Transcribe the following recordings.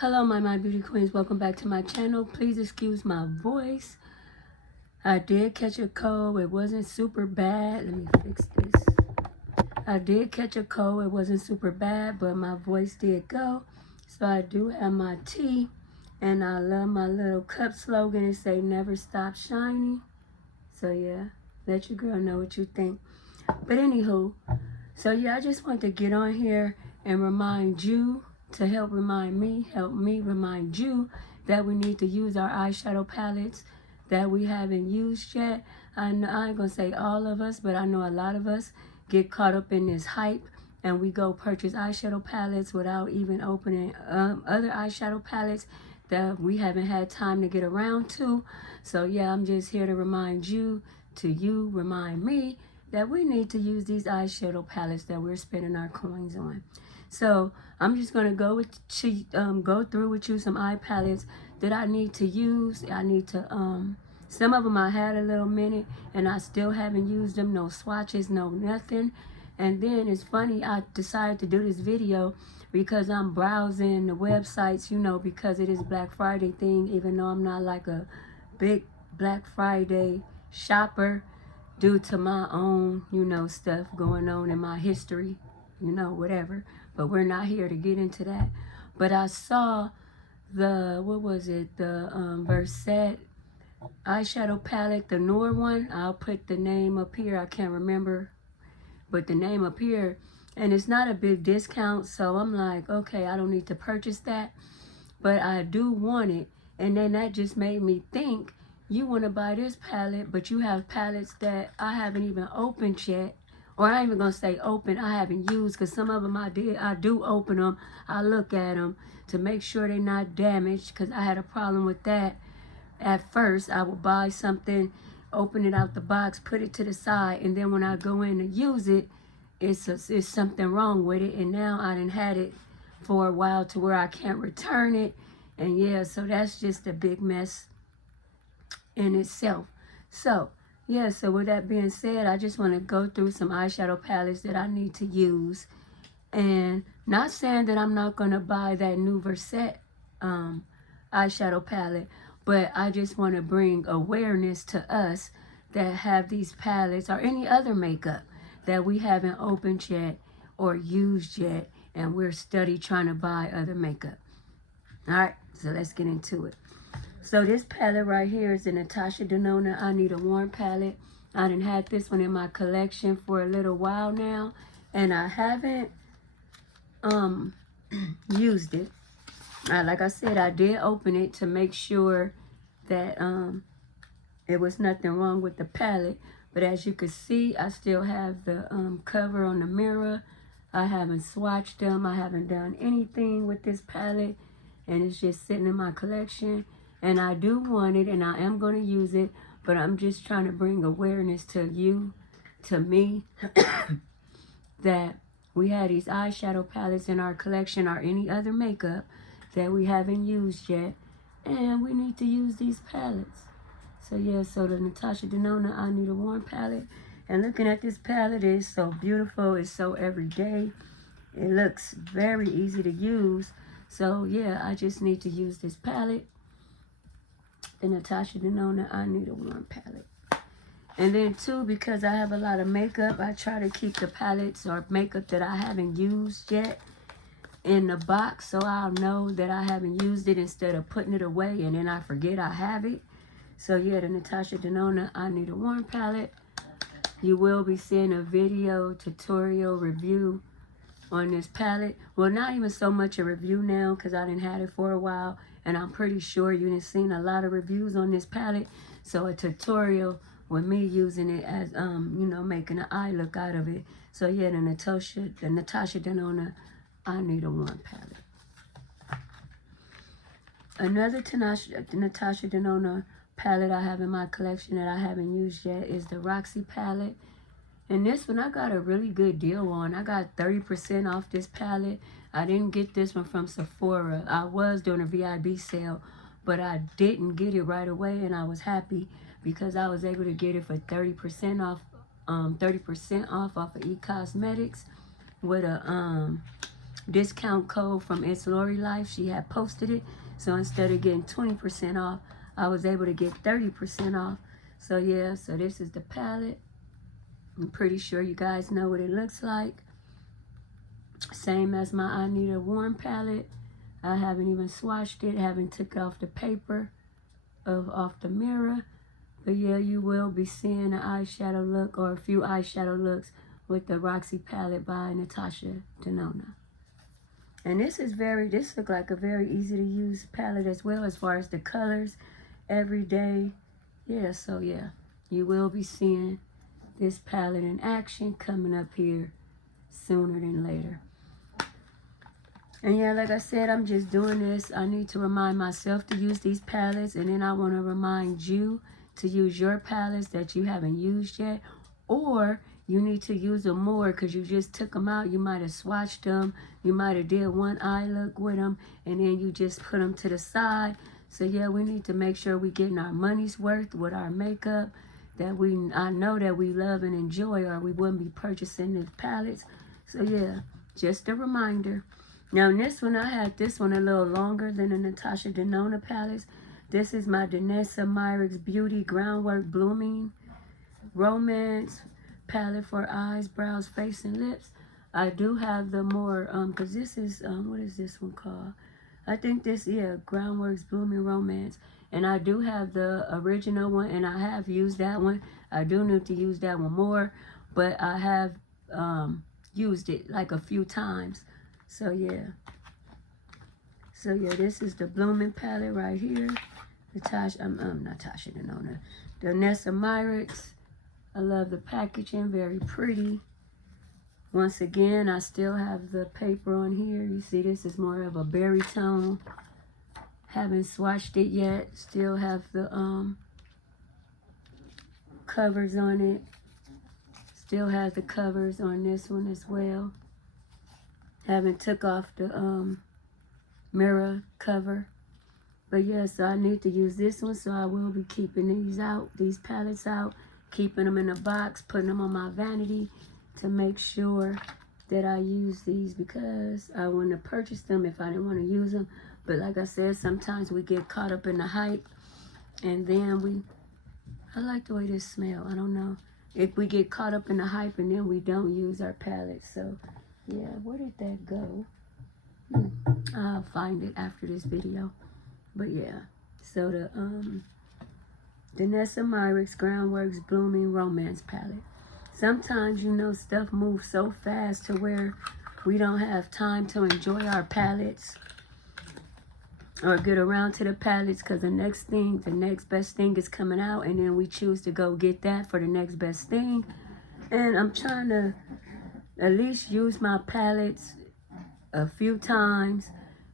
Hello my beauty queens, welcome back to my channel. Please excuse my voice. I did catch a cold. It wasn't super bad. Let me fix this. I did catch a cold. It wasn't super bad, but my voice did go. So I do have my tea, and I love my little cup slogan. It say never stop shining. So yeah, let your girl know what you think. But anywho, so yeah, I just want to get on here and remind you, to help remind me, help me remind you that we need to use our eyeshadow palettes that we haven't used yet. I ain't gonna say all of us, but I know a lot of us get caught up in this hype and we go purchase eyeshadow palettes without even opening other eyeshadow palettes that we haven't had time to get around to. So yeah, I'm just here to remind you, remind me that we need to use these eyeshadow palettes that we're spending our coins on. So I'm just gonna go through with you some eye palettes that I need to use. I need to some of them I had a little minute and I still haven't used them. No swatches, no nothing. And then it's funny, I decided to do this video because I'm browsing the websites, you know, because it is Black Friday thing, even though I'm not like a big Black Friday shopper due to my own, you know, stuff going on in my history, you know, whatever. But we're not here to get into that. But I saw the, what was it, the Versat eyeshadow palette, the newer one. I'll put the name up here. I can't remember, but the name up here. And it's not a big discount, so I'm like, okay, I don't need to purchase that. But I do want it. And then that just made me think, you want to buy this palette, but you have palettes that I haven't even opened yet. Or I ain't even going to say open, I haven't used, because some of them I do open them. I look at them to make sure they're not damaged, because I had a problem with that. At first, I would buy something, open it out the box, put it to the side, and then when I go in to use it, it's something wrong with it. And now I done had it for a while to where I can't return it. And yeah, so that's just a big mess in itself. So yeah, so with that being said, I just want to go through some eyeshadow palettes that I need to use. And not saying that I'm not going to buy that new Versat eyeshadow palette, but I just want to bring awareness to us that have these palettes or any other makeup that we haven't opened yet or used yet, and we're study trying to buy other makeup. All right, so let's get into it. So this palette right here is the Natasha Denona I Need a Warm palette. I done had this one in my collection for a little while now, and I haven't used it. Like I said, I did open it to make sure that it was nothing wrong with the palette. But as you can see, I still have the cover on the mirror. I haven't swatched them. I haven't done anything with this palette, and it's just sitting in my collection. And I do want it, and I am going to use it, but I'm just trying to bring awareness to you, to me, that we have these eyeshadow palettes in our collection or any other makeup that we haven't used yet, and we need to use these palettes. So yeah, so the Natasha Denona I Need a Warm palette. And looking at this palette, it's so beautiful. It's so everyday. It looks very easy to use. So yeah, I just need to use this palette. The Natasha Denona I Need a Warm palette. And then too, because I have a lot of makeup, I try to keep the palettes or makeup that I haven't used yet in the box, so I'll know that I haven't used it instead of putting it away and then I forget I have it. So yeah, the Natasha Denona I Need a Warm palette. You will be seeing a video tutorial review on this palette. Well, not even so much a review now, because I didn't have it for a while, and I'm pretty sure you done seen a lot of reviews on this palette. So a tutorial with me using it as you know, making an eye look out of it. So yeah, the Natasha Denona I Need a Warm palette. Another Natasha Denona palette I have in my collection that I haven't used yet is the Roxy palette. And this one I got a really good deal on. I got 30% off this palette. I didn't get this one from Sephora. I was doing a VIB sale, but I didn't get it right away, and I was happy because I was able to get it for 30% off. 30% off of eCosmetics with a discount code from It's Lori Life. She had posted it. So instead of getting 20% off, I was able to get 30% off. So yeah, so this is the palette. I'm pretty sure you guys know what it looks like. Same as my I Need a Warm palette. I haven't even swatched it, haven't took off the paper off the mirror. But yeah, you will be seeing an eyeshadow look or a few eyeshadow looks with the Roxy palette by Natasha Denona. And this looks like a very easy to use palette as well as far as the colors, everyday. Yeah, so yeah, you will be seeing this palette in action coming up here sooner than later. And yeah, like I said, I'm just doing this. I need to remind myself to use these palettes, and then I want to remind you to use your palettes that you haven't used yet, or you need to use them more because you just took them out. You might have swatched them. You might have did one eye look with them, and then you just put them to the side. So yeah, we need to make sure we're getting our money's worth with our makeup, that I know that we love and enjoy, or we wouldn't be purchasing these palettes. So yeah, just a reminder. Now in this one, I had this one a little longer than the Natasha Denona palettes. This is my Danessa Myricks Beauty Groundwork Blooming Romance palette for eyes, brows, face, and lips. I do have the more, because this is, what is this one called? I think this, yeah, Groundworks Blooming Romance. And I do have the original one, and I have used that one. I do need to use that one more, but I have used it like a few times. So yeah. So yeah, this is the Blooming palette right here. Natasha Denona. Danessa Myricks. I love the packaging, very pretty. Once again, I still have the paper on here. You see, this is more of a berry tone. Haven't swatched it yet. Still have the covers on it. Still have the covers on this one as well. Haven't took off the mirror cover. But yeah, so I need to use this one, so I will be keeping these palettes out, keeping them in a box, putting them on my vanity to make sure that I use these, because I want to purchase them if I didn't want to use them. But like I said, sometimes we get caught up in the hype, and then I like the way this smells. I don't know. If we get caught up in the hype and then we don't use our palettes. So yeah, where did that go? I'll find it after this video. But yeah, so the Danessa Myricks Groundworks Blooming Romance palette. Sometimes, you know, stuff moves so fast to where we don't have time to enjoy our palettes or get around to the palettes, because the next best thing is coming out, and then we choose to go get that for the next best thing. And I'm trying to at least use my palettes a few times,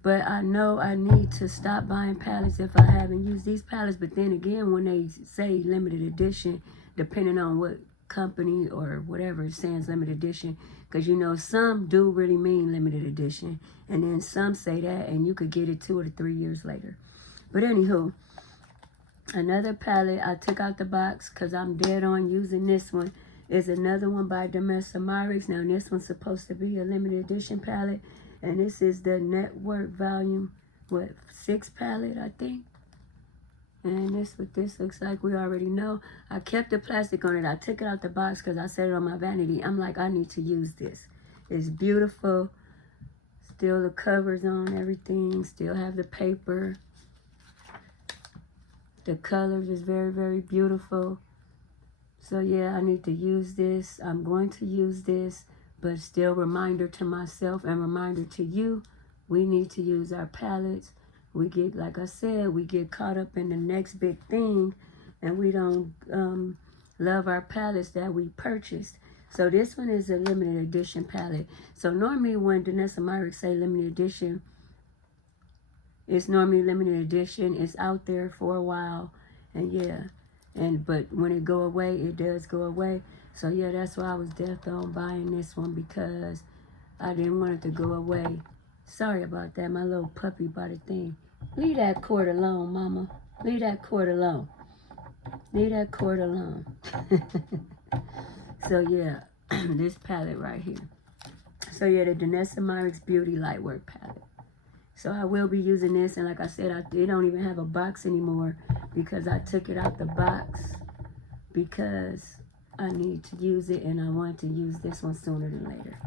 but I know I need to stop buying palettes if I haven't used these palettes. But then again, when they say limited edition, depending on what company or whatever is saying limited edition, because you know some do really mean limited edition, and then some say that and you could get it 2 or 3 years later. But anywho, another palette I took out the box because I'm dead on using this one is another one by Danessa Myricks. Now this one's supposed to be a limited edition palette, and this is the Network Volume 6 palette, I think. And this what this looks like. We already know. I kept the plastic on it. I took it out the box because I set it on my vanity. I'm like, I need to use this. It's beautiful. Still the covers on everything. Still have the paper. The colors is very, very beautiful. So yeah, I need to use this. I'm going to use this. But still, reminder to myself and reminder to you, we need to use our palettes. We get, like I said, we get caught up in the next big thing, and we don't love our palettes that we purchased. So this one is a limited edition palette. So normally when Danessa Myricks say limited edition, it's normally limited edition. It's out there for a while, and yeah. But when it go away, it does go away. So yeah, that's why I was death on buying this one, because I didn't want it to go away. Sorry about that, my little puppy bought a thing. Leave that cord alone, mama. Leave that cord alone. Leave that cord alone. So yeah, this palette right here. So yeah, the Danessa Myricks Beauty Lightwork palette. So I will be using this, and like I said, it don't even have a box anymore because I took it out the box because I need to use it, and I want to use this one sooner than later.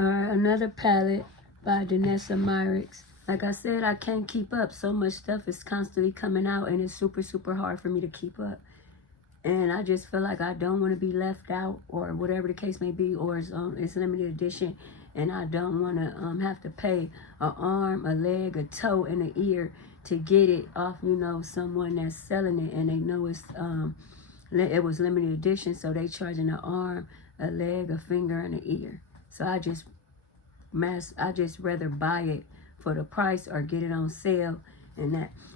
Alright, another palette by Danessa Myricks. Like I said, I can't keep up. So much stuff is constantly coming out, and it's super, super hard for me to keep up. And I just feel like I don't want to be left out, or whatever the case may be, or it's limited edition, and I don't want to have to pay an arm, a leg, a toe, and an ear to get it off, you know, someone that's selling it, and they know it was limited edition, so they charging an arm, a leg, a finger, and an ear. So I just rather buy it for the price or get it on sale.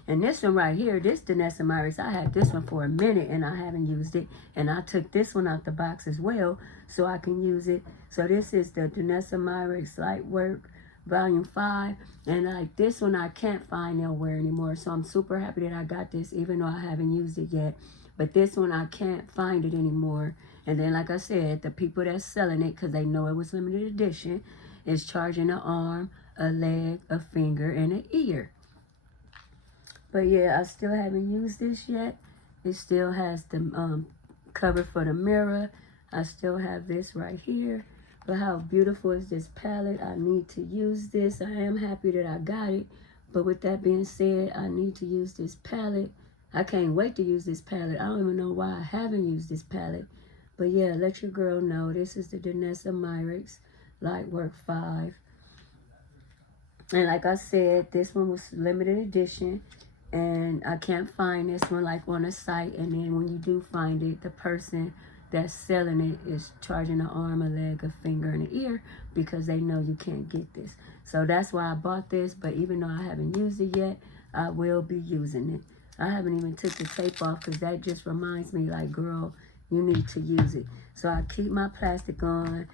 And this one right here, this Danessa Myricks, I had this one for a minute and I haven't used it. And I took this one out the box as well so I can use it. So this is the Danessa Myricks Lightwork Volume 5. And like this one I can't find nowhere anymore. So I'm super happy that I got this even though I haven't used it yet. But this one I can't find it anymore. And then like I said, the people that's selling it, because they know it was limited edition, is charging an arm, a leg, a finger, and an ear. But yeah, I still haven't used this yet. It still has the cover for the mirror. I still have this right here. But how beautiful is this palette? I need to use this. I am happy that I got it. But with that being said, I need to use this palette. I can't wait to use this palette. I don't even know why I haven't used this palette. But yeah, let your girl know. This is the Danessa Myricks Lightwork 5. And like I said, this one was limited edition. And I can't find this one like on a site. And then when you do find it, the person that's selling it is charging an arm, a leg, a finger, and an ear because they know you can't get this. So that's why I bought this. But even though I haven't used it yet, I will be using it. I haven't even took the tape off because that just reminds me like, girl, you need to use it. So I keep my plastic on.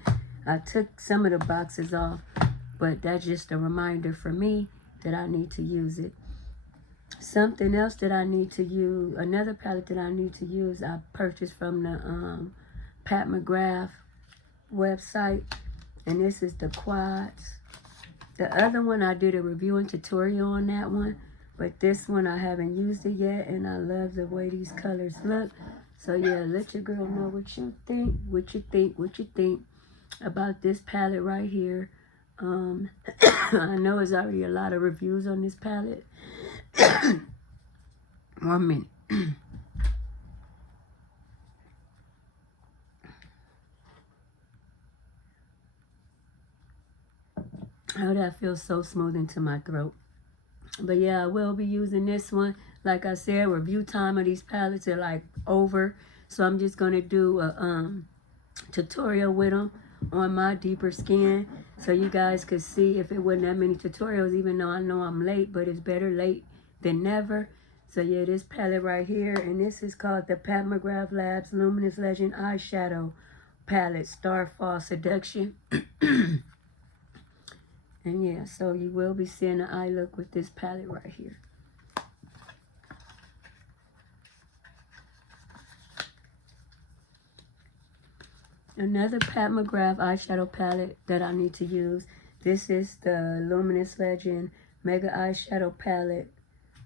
I took some of the boxes off, but that's just a reminder for me that I need to use it. Something else that I need to use, another palette that I need to use, I purchased from the Pat McGrath website, and this is the Quads. The other one, I did a review and tutorial on that one, but this one I haven't used it yet, and I love the way these colors look. So yeah, let your girl know what you think about this palette right here. I know there's already a lot of reviews on this palette. 1 minute. Oh, that feels so smooth into my throat. But yeah, I will be using this one. Like I said, review time of these palettes are like over. So I'm just going to do a tutorial with them on my deeper skin. So you guys could see if it wasn't that many tutorials, even though I know I'm late, but it's better late than never. So yeah, this palette right here, and this is called the Pat McGrath Labs Luminous Legend Eyeshadow Palette Starfall Seduction. And yeah, so you will be seeing an eye look with this palette right here. Another Pat McGrath eyeshadow palette that I need to use. This is the Luminous Legend Mega Eyeshadow Palette.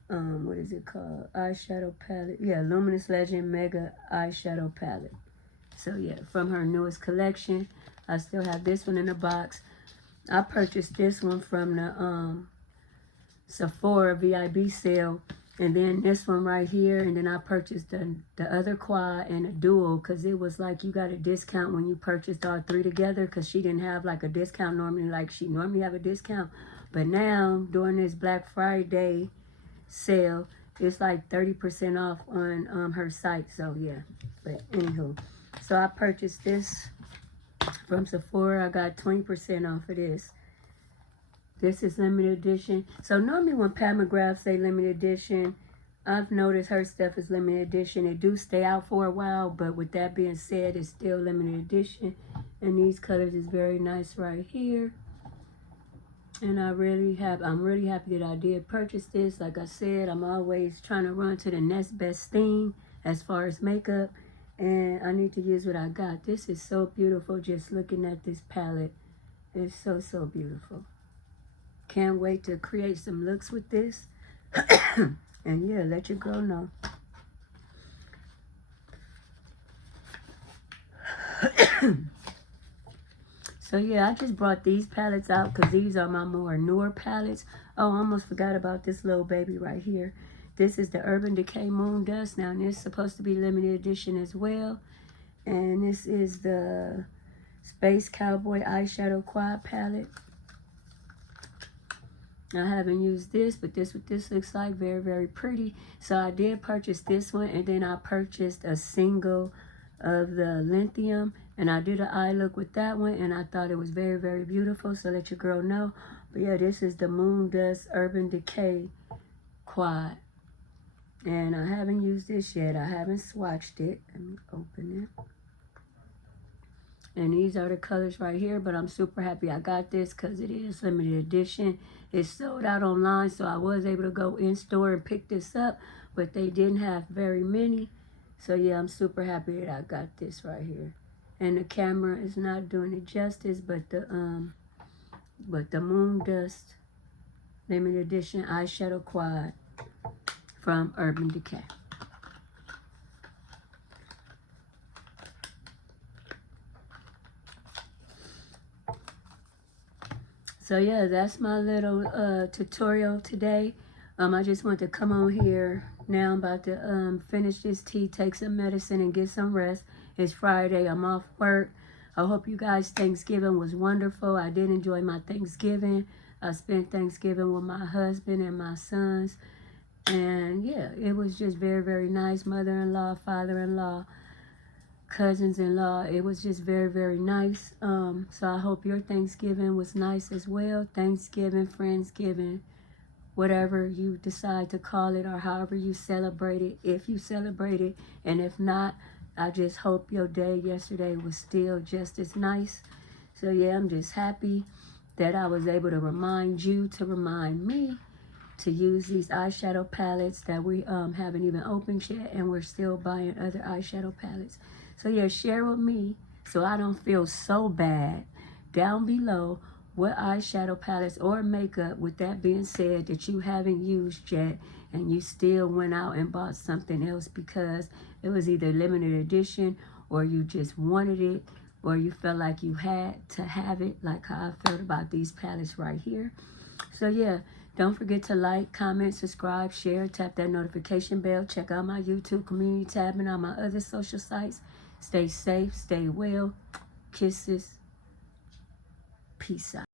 What is it called? Eyeshadow palette. Yeah, Luminous Legend Mega Eyeshadow Palette. So yeah, from her newest collection. I still have this one in the box. I purchased this one from the Sephora VIB sale. And then this one right here. And then I purchased the other quad and a dual. Because it was like you got a discount when you purchased all three together. Because she didn't have like a discount normally. Like she normally have a discount. But now, during this Black Friday sale, it's like 30% off on her site. So yeah. But anywho. So I purchased this from Sephora. I got 20% off of this. This is limited edition. So normally when Pat McGrath say limited edition, I've noticed her stuff is limited edition. It do stay out for a while, but with that being said, it's still limited edition. And these colors is very nice right here. And I'm really happy that I did purchase this. Like I said, I'm always trying to run to the next best thing as far as makeup. And I need to use what I got. This is so beautiful just looking at this palette. It's so, so beautiful. Can't wait to create some looks with this. And yeah, let your girl know. So yeah, I just brought these palettes out because these are my more newer palettes. Oh, I almost forgot about this little baby right here. This is the Urban Decay Moon Dust. Now, this is supposed to be limited edition as well. And this is the Space Cowboy Eyeshadow Quad Palette. I haven't used this, but this what this looks like. Very, very pretty. So I did purchase this one, and then I purchased a single of the lithium, and I did an eye look with that one, and I thought it was very, very beautiful. So let your girl know. But yeah, this is the Moon Dust Urban Decay Quad, and I haven't used this yet. I haven't swatched it. Let me open it. And these are the colors right here, but I'm super happy I got this because it is limited edition. It's sold out online, so I was able to go in store and pick this up, but they didn't have very many. So yeah, I'm super happy that I got this right here. And the camera is not doing it justice, but the Moon Dust limited edition eyeshadow quad from Urban Decay. So yeah, that's my little tutorial today. I just want to come on here. Now I'm about to finish this tea, take some medicine, and get some rest. It's Friday. I'm off work. I hope you guys' Thanksgiving was wonderful. I did enjoy my Thanksgiving. I spent Thanksgiving with my husband and my sons. And yeah, it was just very, very nice. Mother-in-law, father-in-law, cousins-in-law. It was just very, very nice. So I hope your Thanksgiving was nice as well. Thanksgiving, Friendsgiving, whatever you decide to call it, or however you celebrate it, if you celebrate it. And if not, I just hope your day yesterday was still just as nice. So yeah, I'm just happy that I was able to remind you to remind me to use these eyeshadow palettes that we haven't even opened yet, and we're still buying other eyeshadow palettes. So yeah, share with me so I don't feel so bad down below what eyeshadow palettes or makeup, with that being said, that you haven't used yet and you still went out and bought something else because it was either limited edition, or you just wanted it, or you felt like you had to have it, like how I felt about these palettes right here. So yeah, don't forget to like, comment, subscribe, share, tap that notification bell. Check out my YouTube community tab and all my other social sites. Stay safe, stay well. Kisses. Peace out.